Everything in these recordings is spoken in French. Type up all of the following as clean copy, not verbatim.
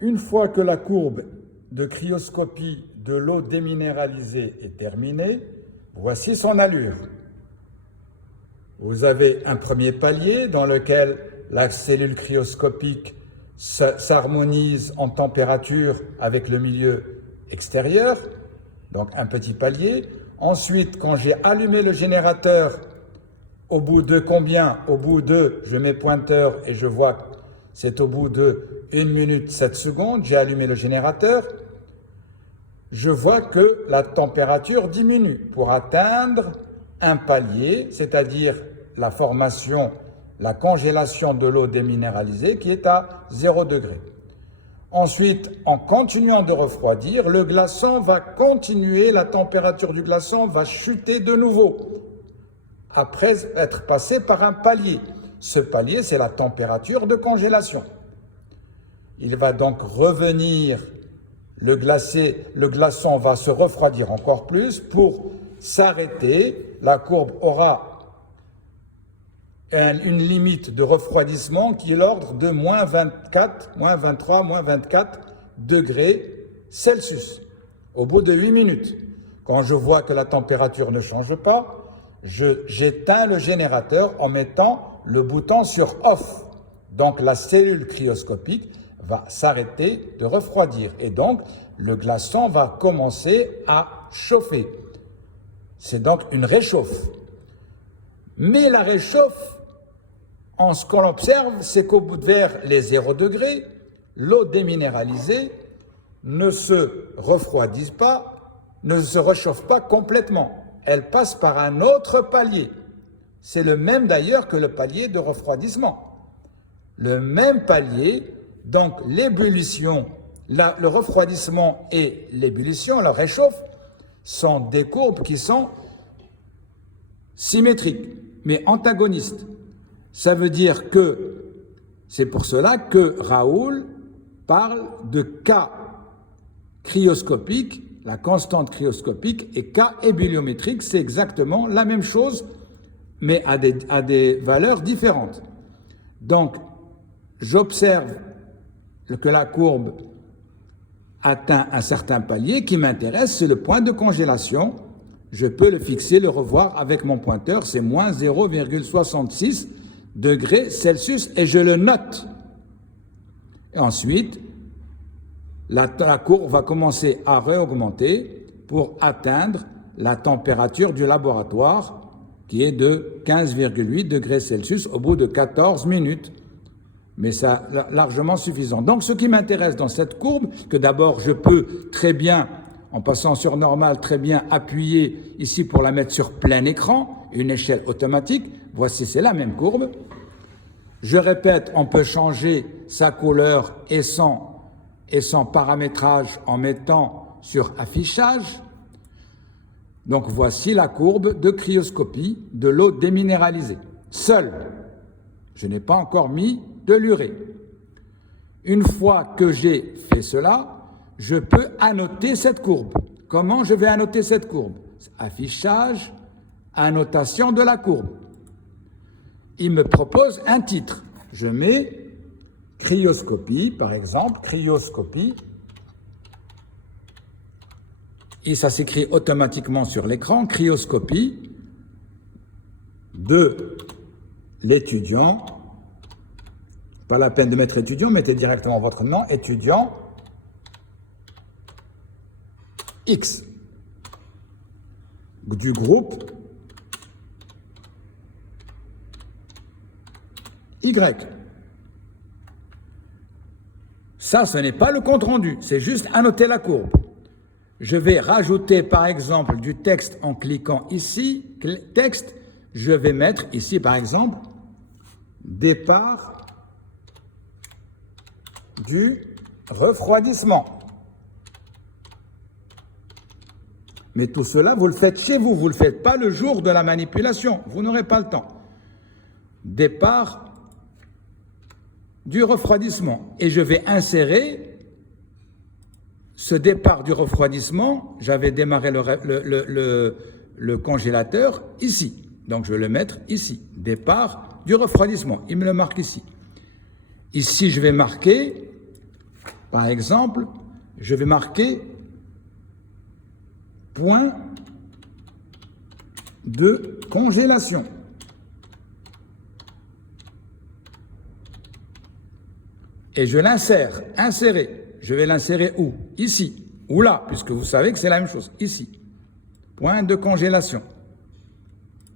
Une fois que la courbe de cryoscopie de l'eau déminéralisée est terminée, voici son allure. Vous avez un premier palier dans lequel la cellule cryoscopique s'harmonise en température avec le milieu extérieur, donc un petit palier. Ensuite, quand j'ai allumé le générateur, au bout de combien? Au bout de, je mets pointeur et je vois que c'est au bout de 1 minute 7 secondes, j'ai allumé le générateur, je vois que la température diminue pour atteindre un palier, c'est-à-dire la formation, la congélation de l'eau déminéralisée qui est à 0 degré. Ensuite, en continuant de refroidir, le glaçon va continuer, la température du glaçon va chuter de nouveau, après être passé par un palier. Ce palier, c'est la température de congélation. Il va donc revenir, le glaçon va se refroidir encore plus pour s'arrêter. La courbe aura une limite de refroidissement qui est l'ordre de moins 24, moins 23, moins 24 degrés Celsius au bout de 8 minutes. Quand je vois que la température ne change pas, j'éteins le générateur en mettant le bouton sur off. Donc la cellule cryoscopique va s'arrêter de refroidir et donc le glaçon va commencer à chauffer. C'est donc une réchauffe. Mais la réchauffe, ce qu'on observe, c'est qu'au bout de vers les 0 degrés, l'eau déminéralisée ne se refroidit pas, ne se réchauffe pas complètement. Elle passe par un autre palier. C'est le même d'ailleurs que le palier de refroidissement. Le même palier, donc l'ébullition, le refroidissement et l'ébullition, la réchauffe, sont des courbes qui sont symétriques, mais antagonistes. Ça veut dire que c'est pour cela que Raoul parle de K cryoscopique, la constante cryoscopique, et K ébullimétrique, c'est exactement la même chose, mais à des valeurs différentes. Donc, j'observe que la courbe atteint un certain palier qui m'intéresse, c'est le point de congélation. Je peux le fixer, le revoir avec mon pointeur, c'est moins 0,66 degrés Celsius et je le note. Et ensuite, la courbe va commencer à réaugmenter pour atteindre la température du laboratoire qui est de 15,8 degrés Celsius au bout de 14 minutes. Mais ça largement suffisant. Donc ce qui m'intéresse dans cette courbe, que d'abord je peux très bien, en passant sur normal, très bien appuyer ici pour la mettre sur plein écran, une échelle automatique. Voici, c'est la même courbe. Je répète, on peut changer sa couleur et son paramétrage en mettant sur affichage. Donc voici la courbe de cryoscopie de l'eau déminéralisée. Seule. Je n'ai pas encore mis de l'urée. Une fois que j'ai fait cela, je peux annoter cette courbe. Comment je vais annoter cette courbe? Affichage, annotation de la courbe. Il me propose un titre. Je mets cryoscopie, par exemple, cryoscopie. Et ça s'écrit automatiquement sur l'écran, cryoscopie de l'étudiant. Pas la peine de mettre étudiant, mettez directement votre nom, étudiant X du groupe Y. Ça, ce n'est pas le compte-rendu, c'est juste annoter la courbe. Je vais rajouter par exemple du texte en cliquant ici, texte, je vais mettre ici par exemple départ du refroidissement. Mais tout cela, vous le faites chez vous, vous ne le faites pas le jour de la manipulation, vous n'aurez pas le temps. Départ du refroidissement. Et je vais insérer ce départ du refroidissement, j'avais démarré le congélateur ici. Donc je vais le mettre ici, départ du refroidissement, il me le marque ici. Ici, je vais marquer Par exemple, je vais marquer point de congélation. Et je l'insère, insérer. Je vais l'insérer où? Ici, ou là, puisque vous savez que c'est la même chose, ici. Point de congélation.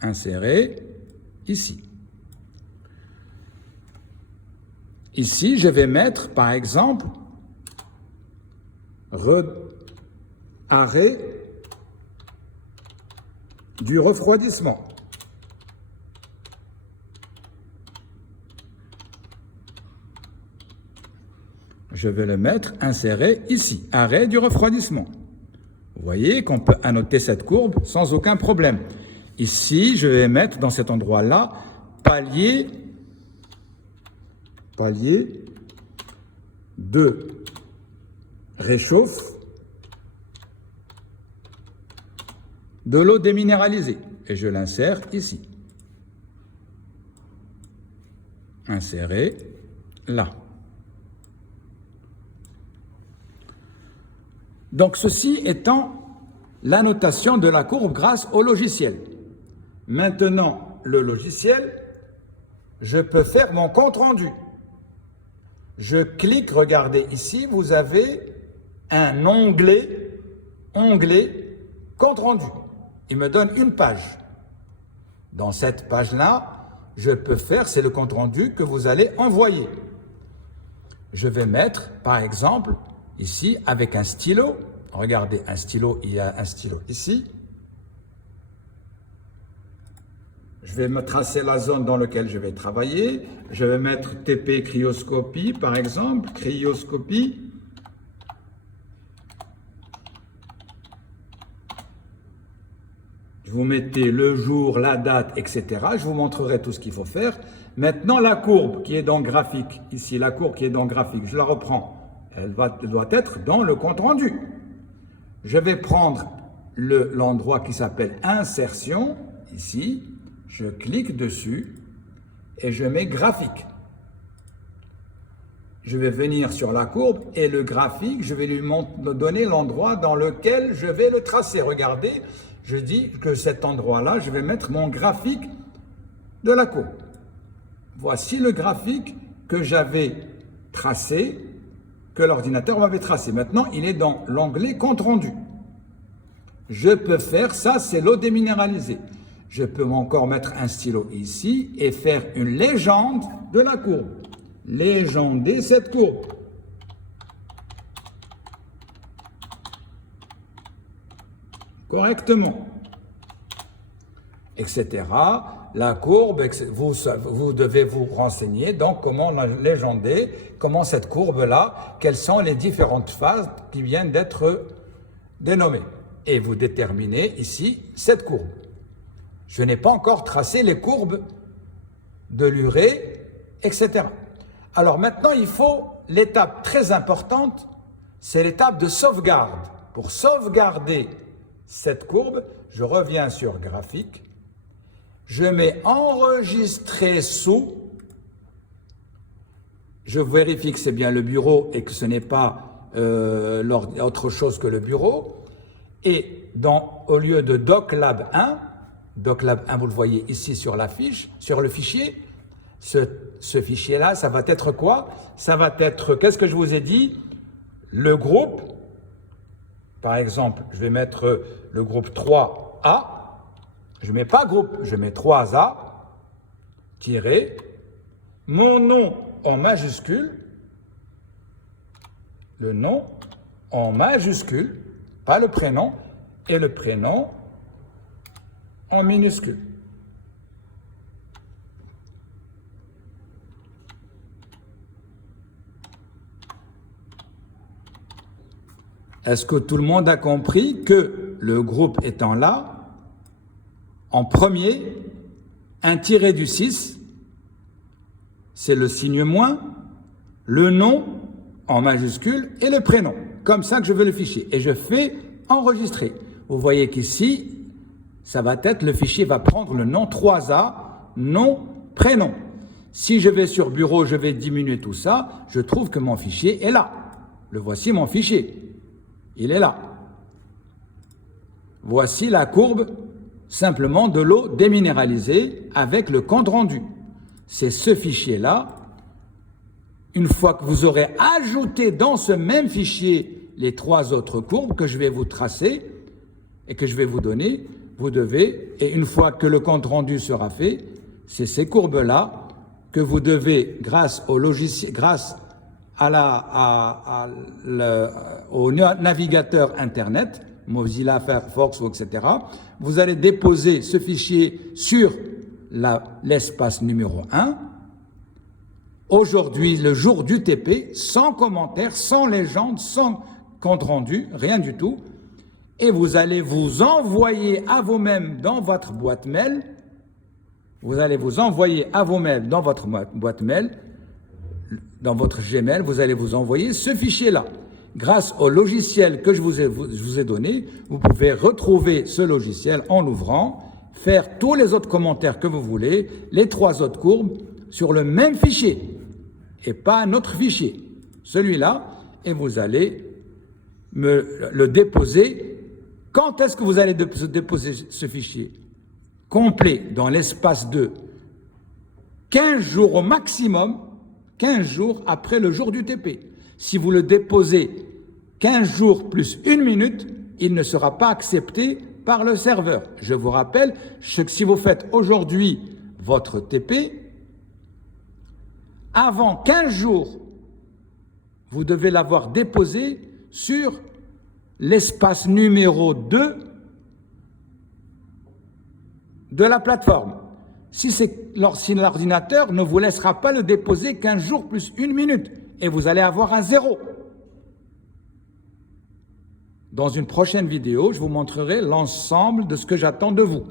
Insérer, ici. Ici, je vais mettre, par exemple, arrêt du refroidissement. Je vais le mettre, insérer ici, arrêt du refroidissement. Vous voyez qu'on peut annoter cette courbe sans aucun problème. Ici, je vais mettre dans cet endroit-là, palier de réchauffe de l'eau déminéralisée. Et je l'insère ici. Insérer là. Donc ceci étant l'annotation de la courbe grâce au logiciel. Maintenant, le logiciel, je peux faire mon compte rendu. Je clique, regardez ici, vous avez un onglet compte rendu. Il me donne une page. Dans cette page-là, je peux faire, c'est le compte rendu que vous allez envoyer. Je vais mettre, par exemple, ici, avec un stylo. Regardez, un stylo, il y a un stylo ici. Je vais me tracer la zone dans laquelle je vais travailler. Je vais mettre TP cryoscopie, par exemple, cryoscopie. Vous mettez le jour, la date, etc. Je vous montrerai tout ce qu'il faut faire. Maintenant, la courbe qui est dans graphique, ici, la courbe qui est dans graphique, je la reprends. Elle doit être dans le compte rendu. Je vais prendre l'endroit qui s'appelle insertion, ici. Je clique dessus et je mets graphique. Je vais venir sur la courbe et le graphique, je vais lui donner l'endroit dans lequel je vais le tracer. Regardez, je dis que cet endroit-là, je vais mettre mon graphique de la courbe. Voici le graphique que j'avais tracé, que l'ordinateur m'avait tracé. Maintenant, il est dans l'onglet compte rendu. Je peux faire ça, c'est l'eau déminéralisée. Je peux encore mettre un stylo ici et faire une légende de la courbe. Légender cette courbe. Correctement. Etc. La courbe, vous devez vous renseigner donc comment la légender, comment cette courbe-là, quelles sont les différentes phases qui viennent d'être dénommées. Et vous déterminez ici cette courbe. Je n'ai pas encore tracé les courbes de l'urée, etc. Alors maintenant, il faut l'étape très importante, c'est l'étape de sauvegarde. Pour sauvegarder cette courbe, je reviens sur graphique, je mets enregistrer sous, je vérifie que c'est bien le bureau et que ce n'est pas autre chose que le bureau, et au lieu de doclab 1, doclab 1, vous le voyez ici sur la fiche, sur le fichier. Ce fichier-là, ça va être quoi? Ça va être, qu'est-ce que je vous ai dit? Le groupe, par exemple, je vais mettre le groupe 3A. Je ne mets pas groupe, je mets 3A, tiré, mon nom en majuscule, le nom en majuscule, pas le prénom, et le prénom en minuscule. Est-ce que tout le monde a compris que le groupe étant là, en premier, un tiré du 6, c'est le signe moins, le nom en majuscule et le prénom. Comme ça que je veux le fichier. Et je fais enregistrer. Vous voyez qu'ici, ça va être, le fichier va prendre le nom 3A, nom, prénom. Si je vais sur bureau, je vais diminuer tout ça, je trouve que mon fichier est là. Le voici mon fichier. Il est là. Voici la courbe simplement de l'eau déminéralisée avec le compte rendu. C'est ce fichier-là. Une fois que vous aurez ajouté dans ce même fichier les 3 autres courbes que je vais vous tracer et que je vais vous donner, vous devez, et une fois que le compte rendu sera fait, c'est ces courbes-là que vous devez, grâce au logiciel, grâce au navigateur Internet, Mozilla, Firefox, etc., vous allez déposer ce fichier sur l'espace numéro 1. Aujourd'hui, le jour du TP, sans commentaire, sans légende, sans compte rendu, rien du tout. Et vous allez vous envoyer à vous-même dans votre boîte mail, dans votre Gmail, vous allez vous envoyer ce fichier-là. Grâce au logiciel que je vous ai donné, vous pouvez retrouver ce logiciel en l'ouvrant, faire tous les autres commentaires que vous voulez, les 3 autres courbes, sur le même fichier et pas un autre fichier, celui-là, et vous allez me le déposer. Quand est-ce que vous allez déposer ce fichier? Complet, dans l'espace de 15 jours au maximum, 15 jours après le jour du TP. Si vous le déposez 15 jours plus 1 minute, il ne sera pas accepté par le serveur. Je vous rappelle que si vous faites aujourd'hui votre TP, avant 15 jours, vous devez l'avoir déposé sur l'espace numéro 2 de la plateforme. Si l'ordinateur ne vous laissera pas le déposer 15 jours plus 1 minute, et vous allez avoir un 0. Dans une prochaine vidéo, je vous montrerai l'ensemble de ce que j'attends de vous.